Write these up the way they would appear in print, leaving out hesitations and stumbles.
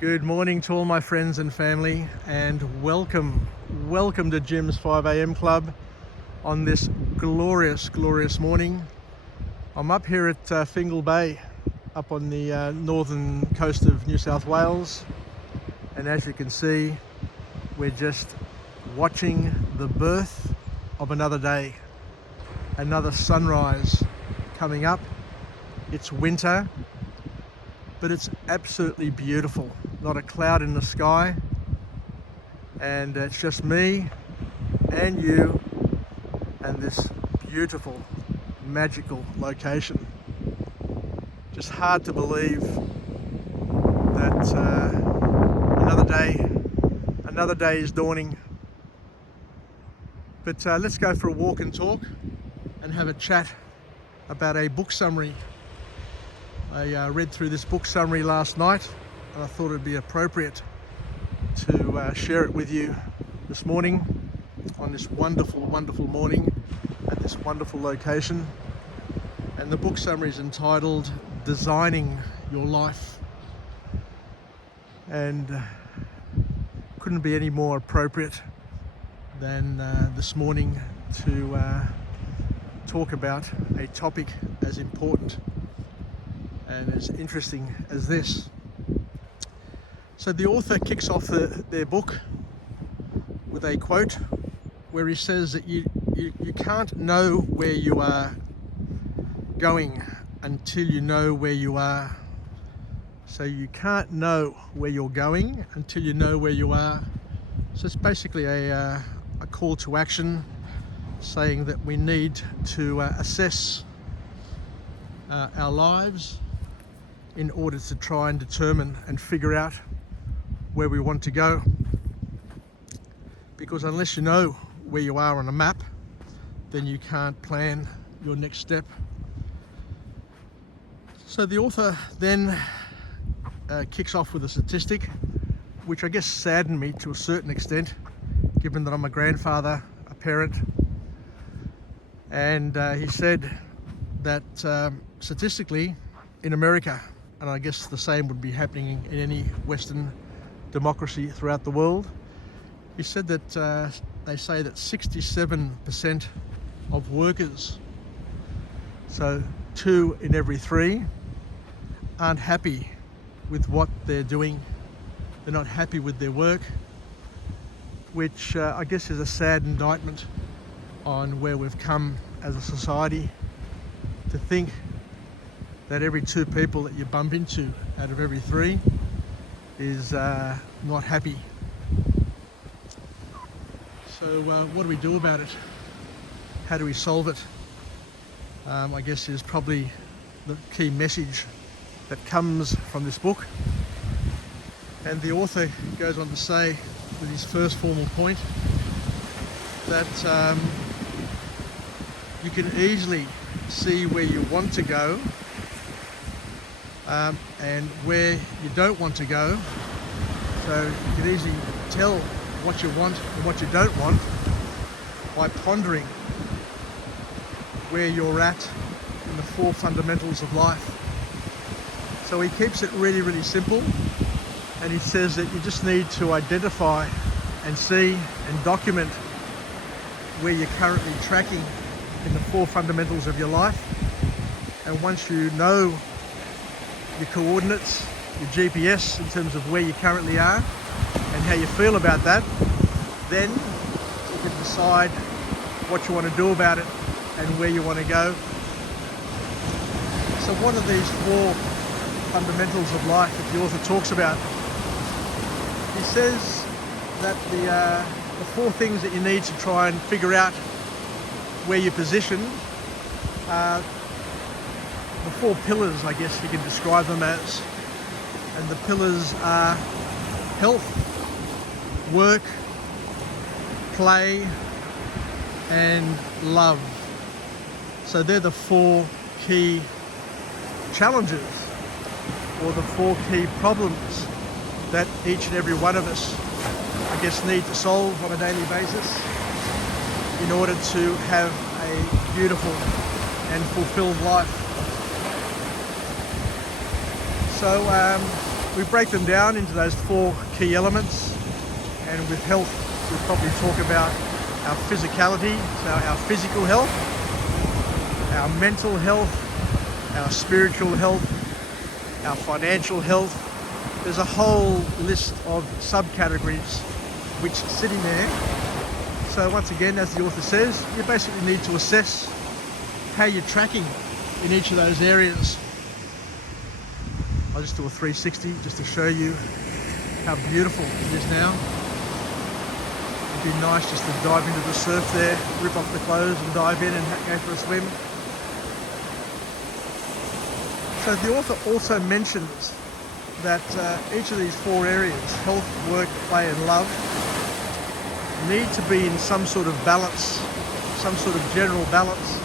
Good morning to all my friends and family, and welcome to Jim's 5 a.m. Club on this glorious morning. I'm up here at Fingal Bay, up on the northern coast of New South Wales, and as you can see, we're just watching the birth of another day, another sunrise coming up. It's winter, but it's absolutely beautiful. Not a cloud in the sky, and it's just me and you and this beautiful, magical location. Just hard to believe that another day is dawning. But let's go for a walk and talk and have a chat about a book summary. I read through this book summary last night, and I thought it'd be appropriate to share it with you this morning on this wonderful morning at this wonderful location. And the book summary is entitled Designing Your Life, and couldn't be any more appropriate than this morning to talk about a topic as important and as interesting as this. So the author kicks off their book with a quote where he says that you can't know where you are going until you know where you are. So you can't know where you're going until you know where you are. So it's basically a call to action, saying that we need to assess our lives in order to try and determine and figure out where we want to go. Because unless you know where you are on a map, then you can't plan your next step. So the author then kicks off with a statistic, which I guess saddened me to a certain extent, given that I'm a grandfather, a parent. And he said that statistically in America, and I guess the same would be happening in any Western democracy throughout the world, he said that they say that 67% of workers, so 2 in every 3, aren't happy with what they're doing. They're not happy with their work, which I guess is a sad indictment on where we've come as a society, to think that every 2 people that you bump into out of every 3 is not happy. So what do we do about it? How do we solve it? I guess is probably the key message that comes from this book. And the author goes on to say, with his first formal point, that you can easily see where you want to go and where you don't want to go. So you can easily tell what you want and what you don't want by pondering where you're at in the 4 fundamentals of life. So he keeps it really simple, and he says that you just need to identify and see and document where you're currently tracking in the 4 fundamentals of your life. And once you know your coordinates, your GPS in terms of where you currently are and how you feel about that, then you can decide what you want to do about it and where you want to go. So what are these 4 fundamentals of life that the author talks about? He says that the 4 things that you need to try and figure out where you're positioned are the 4 pillars, I guess you can describe them as. And the pillars are health, work, play, and love. So they're the 4 key challenges, or the 4 key problems that each and every one of us, I guess, need to solve on a daily basis in order to have a beautiful and fulfilled life. So we break them down into those 4 key elements, and with health we'll probably talk about our physicality, so our physical health, our mental health, our spiritual health, our financial health. There's a whole list of subcategories which sit in there. So once again, as the author says, you basically need to assess how you're tracking in each of those areas. I'll just do a 360 just to show you how beautiful it is now. It'd be nice just to dive into the surf there, rip off the clothes and dive in and go for a swim. So the author also mentions that each of these 4 areas, health, work, play and love, need to be in some sort of balance, some sort of general balance,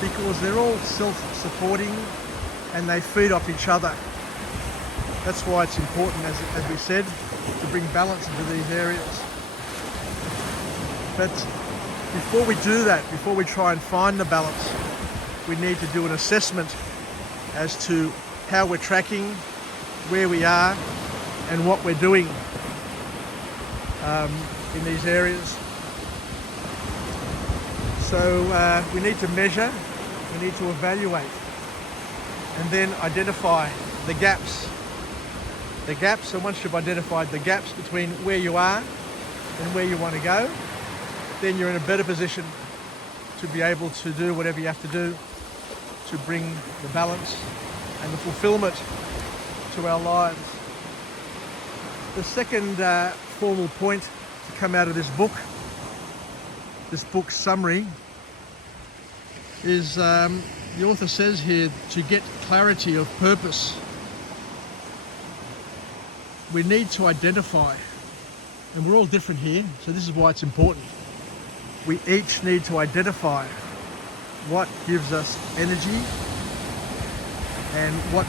because they're all self-supporting and they feed off each other. That's why it's important, as we said, to bring balance into these areas. But before we do that, before we try and find the balance, we need to do an assessment as to how we're tracking, where we are, and what we're doing in these areas. So we need to measure, we need to evaluate, and then identify the gaps. The gaps, and once you've identified the gaps between where you are and where you want to go, then you're in a better position to be able to do whatever you have to do to bring the balance and the fulfillment to our lives. The second formal point to come out of this book's summary, is the author says here, to get clarity of purpose, we need to identify, and we're all different here, so this is why it's important. We each need to identify what gives us energy and what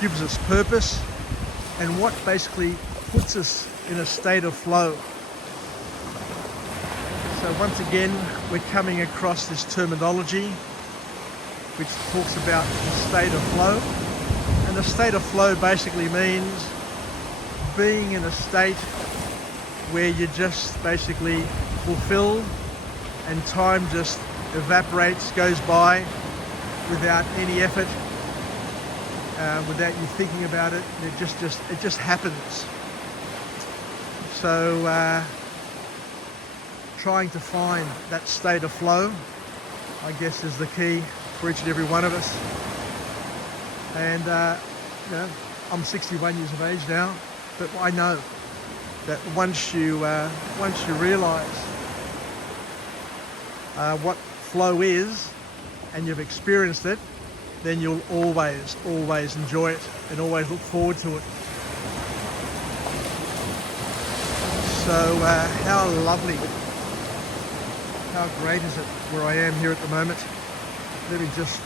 gives us purpose and what basically puts us in a state of flow. So once again, we're coming across this terminology which talks about the state of flow. And the state of flow basically means being in a state where you just basically fulfilled and time just evaporates, goes by without any effort, without you thinking about it. It just happens. So trying to find that state of flow, I guess, is the key for each and every one of us. And you know, I'm 61 years of age now, but I know that once you realise what flow is and you've experienced it, then you'll always enjoy it and always look forward to it. So how lovely, how great is it where I am here at the moment. Let me just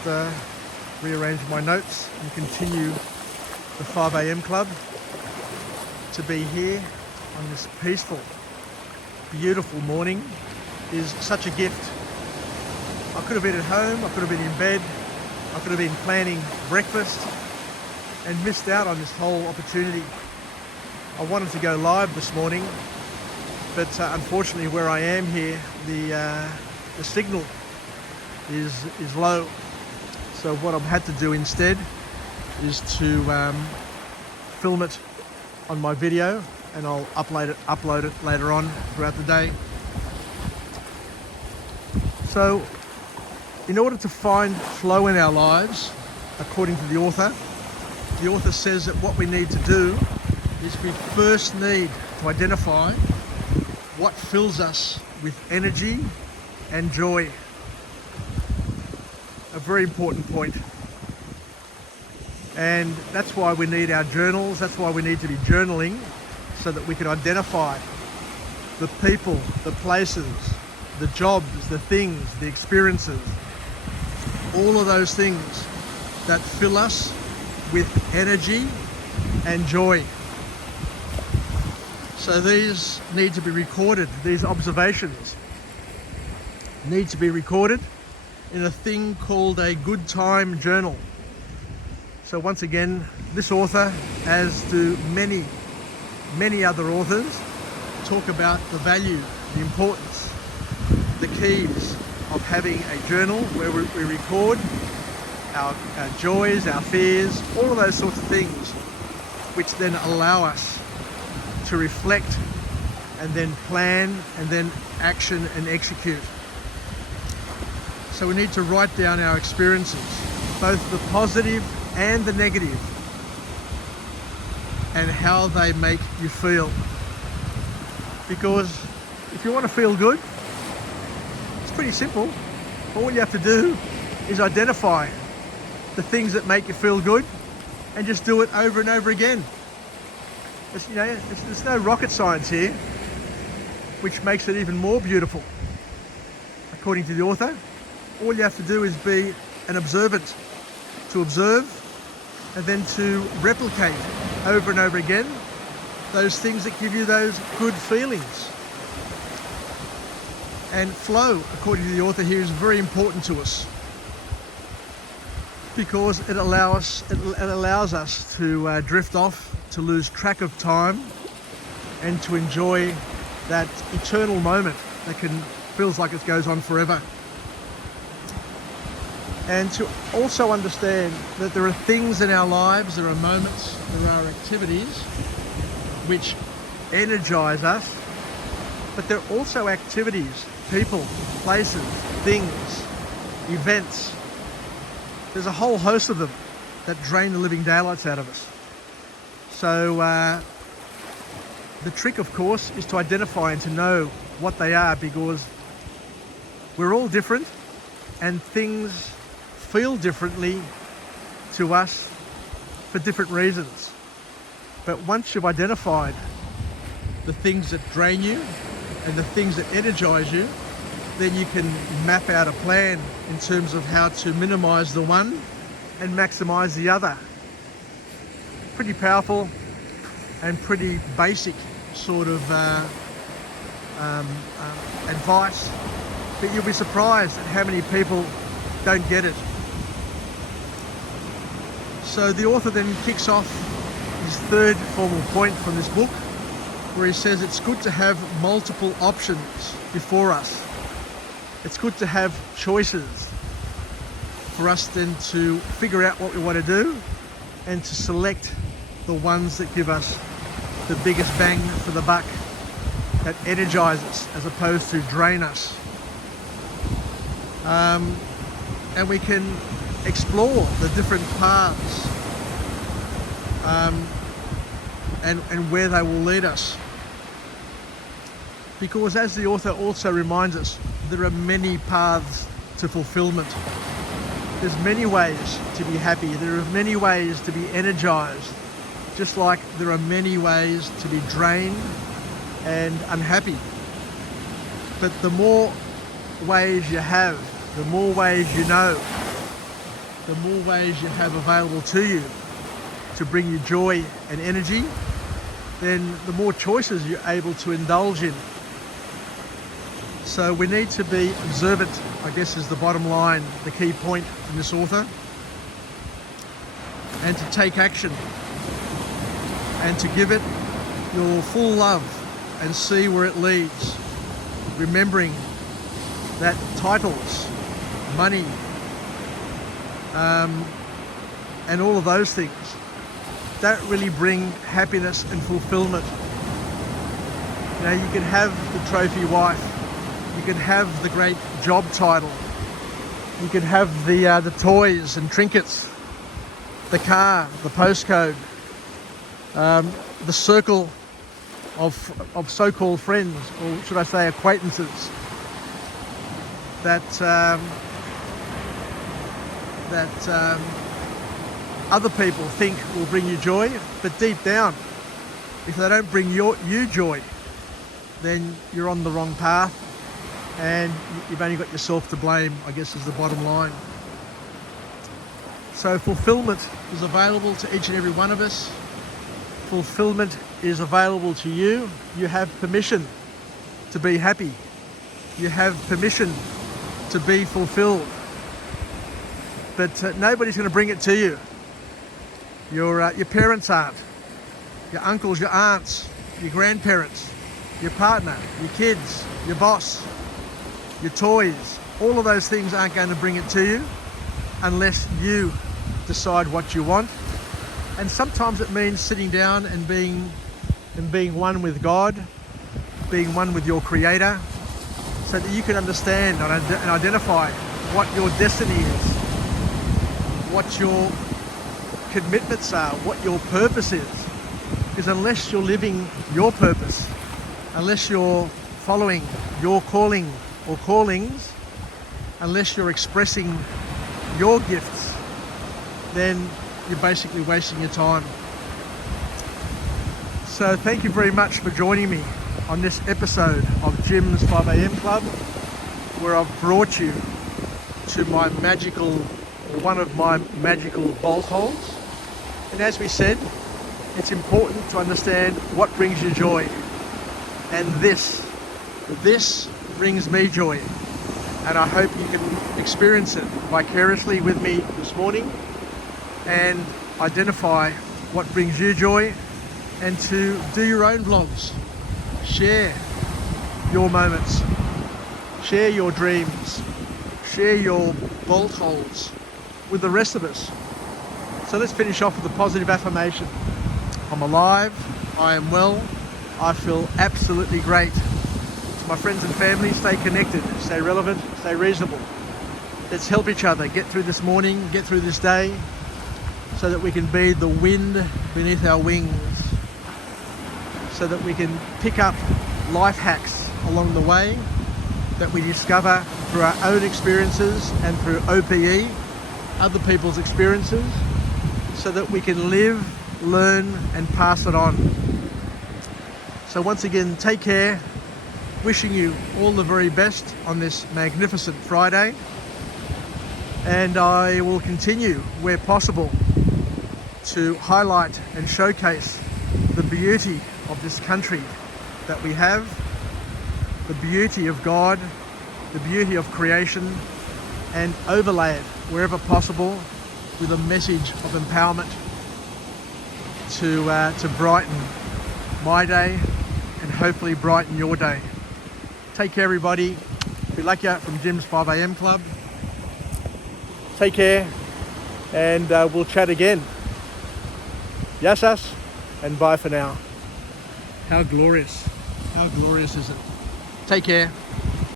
rearrange my notes and continue the 5 a.m. club. To be here on this peaceful, beautiful morning is such a gift. I could have been at home, I could have been in bed, I could have been planning breakfast and missed out on this whole opportunity. I wanted to go live this morning, but unfortunately where I am here, the signal is low. So what I've had to do instead is to film it on my video, and I'll upload it later on throughout the day. So in order to find flow in our lives, according to the author says that what we need to do is we first need to identify what fills us with energy and joy. A very important point. And that's why we need our journals, that's why we need to be journaling, so that we can identify the people, the places, the jobs, the things, the experiences, all of those things that fill us with energy and joy. So these need to be recorded, these observations need to be recorded in a thing called a good time journal. So So once again, this author, as do many, many other authors, talk about the value, the importance, the keys of having a journal where we record our joys, our fears, all of those sorts of things, which then allow us to reflect and then plan and then action and execute. So we need to write down our experiences, both the positive and the negative, and how they make you feel. Because if you want to feel good, it's pretty simple. All you have to do is identify the things that make you feel good and just do it over and over again. There's no rocket science here, which makes it even more beautiful. According to the author, all you have to do is be an observant, to observe and then to replicate over and over again those things that give you those good feelings. And flow, according to the author here, is very important to us because it allows us to drift off, to lose track of time, and to enjoy that eternal moment that feels like it goes on forever. And to also understand that there are things in our lives, there are moments, there are activities which energize us, but there are also activities, people, places, things, events. There's a whole host of them that drain the living daylights out of us. So the trick, of course, is to identify and to know what they are, because we're all different and things feel differently to us for different reasons. But once you've identified the things that drain you and the things that energize you, then you can map out a plan in terms of how to minimize the one and maximize the other. Pretty powerful and pretty basic sort of advice, but you'll be surprised at how many people don't get it. So the author then kicks off his third formal point from this book, where he says it's good to have multiple options before us. It's good to have choices for us then to figure out what we want to do and to select the ones that give us the biggest bang for the buck, that energize us as opposed to drain us. And we can explore the different paths and where they will lead us. Because as the author also reminds us, there are many paths to fulfillment. There's many ways to be happy. There are many ways to be energized, just like there are many ways to be drained and unhappy. But the more ways you have, the more ways you know, the more ways you have available to you to bring you joy and energy, then the more choices you're able to indulge in. So we need to be observant, I guess, is the bottom line, the key point from this author, and to take action and to give it your full love and see where it leads, remembering that titles, money, and all of those things don't really bring happiness and fulfillment. You know, you can have the trophy wife, you can have the great job title, you can have the toys and trinkets, the car, the postcode, the circle of so-called friends, or should I say acquaintances, that other people think will bring you joy, but deep down, if they don't bring you joy, then you're on the wrong path and you've only got yourself to blame, I guess, is the bottom line. So fulfillment is available to each and every one of us. Fulfillment is available to you. You have permission to be happy. You have permission to be fulfilled. But nobody's going to bring it to you. your parents aren't, your uncles, your aunts, your grandparents, your partner, your kids, your boss, your toys. All of those things aren't going to bring it to you unless you decide what you want. And sometimes it means sitting down and being one with God, being one with your Creator, so that you can understand and identify what your destiny is, what your commitments are, what your purpose is. Because unless you're living your purpose, unless you're following your calling or callings, unless you're expressing your gifts, then you're basically wasting your time. So thank you very much for joining me on this episode of Jim's 5am Club, where I've brought you to one of my magical bolt holes. And as we said, it's important to understand what brings you joy. And this brings me joy. And I hope you can experience it vicariously with me this morning and identify what brings you joy, and to do your own vlogs. Share your moments, share your dreams, share your bolt holes with the rest of us. So let's finish off with a positive affirmation. I'm alive, I am well, I feel absolutely great. To my friends and family, stay connected, stay relevant, stay reasonable. Let's help each other get through this morning, get through this day, so that we can be the wind beneath our wings, so that we can pick up life hacks along the way that we discover through our own experiences and through OPE, other people's experiences, so that we can live, learn and pass it on. So once again, take care. Wishing you all the very best on this magnificent Friday. And I will continue, where possible, to highlight and showcase the beauty of this country that we have, the beauty of God, the beauty of creation, and overlay it wherever possible with a message of empowerment to brighten my day and hopefully brighten your day. Take care, everybody. Bilakya from Jim's 5am Club. Take care, and we'll chat again. Yasas, and bye for now. How glorious is it? Take care.